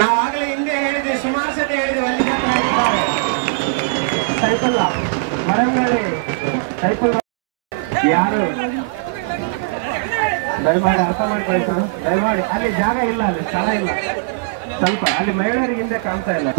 ನಾವಾಗಲೇ ಹಿಂದೆ ಹೇಳಿದ್ವಿ, ಸುಮಾರು ಸತಿ ಹೇಳಿದ್ವಿ, ಅಲ್ಲಿ ಸೈಫಲ್ಲ ಮರಮಳೆ ಸೈಫಲ್ ಯಾರು ದಯಮಾಡಿ ಅರ್ಥ ಮಾಡ್ಕೊಳ್ಳಿ ಸರ್, ದಯಮಾಡಿ ಅಲ್ಲಿ ಜಾಗ ಇಲ್ಲ, ಅಲ್ಲಿ ಸ್ಥಳ ಇಲ್ಲ, ಸ್ವಲ್ಪ ಅಲ್ಲಿ ಮಹಿಳೆಯರಿಗೆ ಹಿಂದೆ ಕಾಣ್ತಾ ಇಲ್ಲ.